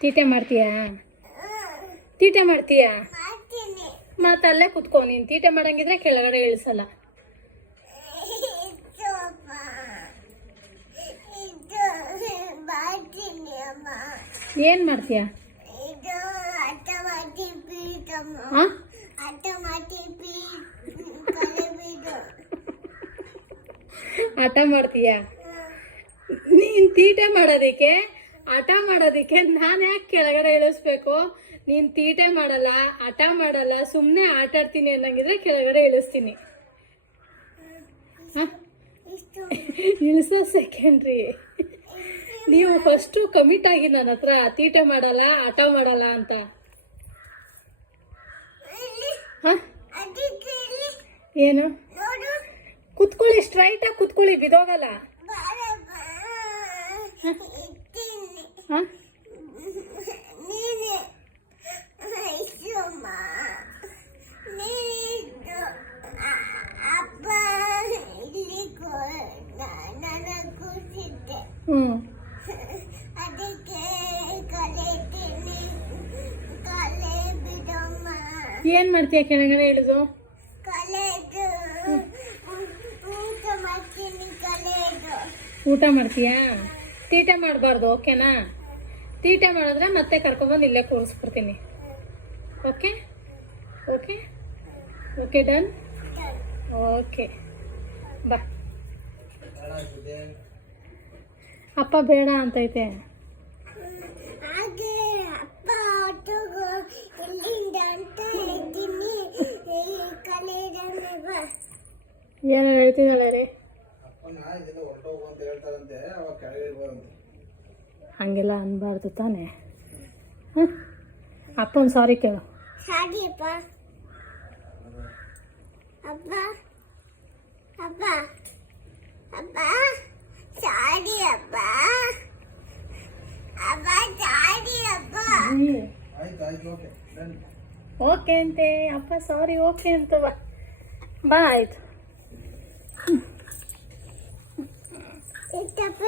ತೀಟೆ ಮಾಡ್ತೀಯಾ? ತೀಟೆ ಮಾಡ್ತೀಯಾ? ಅಲ್ಲೇ ಕುತ್ಕೋ ನೀನು ತೀಟೆ ಮಾಡಂಗಿದ್ರೆ ಕೆಳಗಡೆ ಇಳಿಸಲ್ಲ. ಏನ್ ಮಾಡ್ತೀಯ ಇದು ಮಾಡ್ತೀನಿ ಅಮ್ಮ. ಏನು ಮಾಡ್ತೀಯಾ? ಇದು ಆಟ ಮಾಡಿ ಬೀದಮ್ಮ ಹಾ ಆಟ ಮಾಡಿ ಬೀ ಕಲೆ ಬೀದು ಆಟ ಮಾಡ್ತೀಯಾ? ನೀನು ತೀಟೆ ಮಾಡೋದಕ್ಕೆ ಆಟ ಮಾಡೋದಕ್ಕೆ ನಾನು ಯಾಕೆ ಕೆಳಗಡೆ ಇಳಿಸ್ಬೇಕು? ನೀನು ತೀಟೆ ಮಾಡಲ್ಲ ಆಟ ಮಾಡಲ್ಲ ಸುಮ್ಮನೆ ಆಟ ಆಡ್ತೀನಿ ಅನ್ನಂಗಿದ್ರೆ ಕೆಳಗಡೆ ಇಳಿಸ್ತೀನಿ. ಇಳಿಸೋ ಸೆಕೆಂಡ್ರಿ ನೀವು ಫಸ್ಟು ಕಮಿಟ್ ಆಗಿ ನನ್ನ ಹತ್ರ ತೀಟೆ ಮಾಡಲ್ಲ ಆಟ ಮಾಡಲ್ಲ ಅಂತ. ಏನು? ಕುತ್ಕೊಳ್ಳಿ ಸ್ಟ್ರೈಟಾಗಿ ಕುತ್ಕೊಳ್ಳಿ ಬಿದೋಗಲ್ಲ ಬಾರ ಇದ್ದೀನಿ ಹಾಂ ನೀನೆ ಇಷ್ಟಮ್ಮ ನೀನು ಅಪ್ಪ ಇಲ್ಲಿ ನನ್ನ ಬಿಡಮ್ಮ. ಏನು ಮಾಡ್ತೀಯ ಕೆಳಗಡೆ ಇಳಿದು? ಊಟ ಮಾಡ್ತೀಯಾ? ತೀಟೆ ಮಾಡಬಾರ್ದು ಓಕೆನಾ? ತೀಟೆ ಮಾಡಿದ್ರೆ ಮತ್ತೆ ಕರ್ಕೊಂಡ್ಬಂದು ಇಲ್ಲೇ ಕೂರಿಸ್ಬಿಡ್ತೀನಿ. Okay? Okay? Okay done. Okay. ಬಾ. ಅಪ್ಪ ಬೇಡ ಅಂತೈತೆ. ಏನೋ ಹೇಳ್ತಿದ್ದಾಳೆ ರೀ. ಹಂಗೆಲ್ಲ ಅನ್ಬಾರ್ದು ತಾನೆ. ಅಪ್ಪನ ಸಾರಿ ಕೇಳು. ಅಪ್ಪ. ಅಪ್ಪ. ಅಪ್ಪ ಸಾರಿ ಅಪ್ಪ ಅಪ್ಪ ಸಾರಿ ಅಪ್ಪ ಆಯ್ತು ಆಯ್ತು ಓಕೆ ಡನ್ ಓಕೆ ಅಂತೆ ಅಪ್ಪ ಸಾರಿ ಓಕೆ ಅಂತ ಬಾ. ಬಾ ಆಯ್ತು. ಇಷ್ಟಪ್ಪ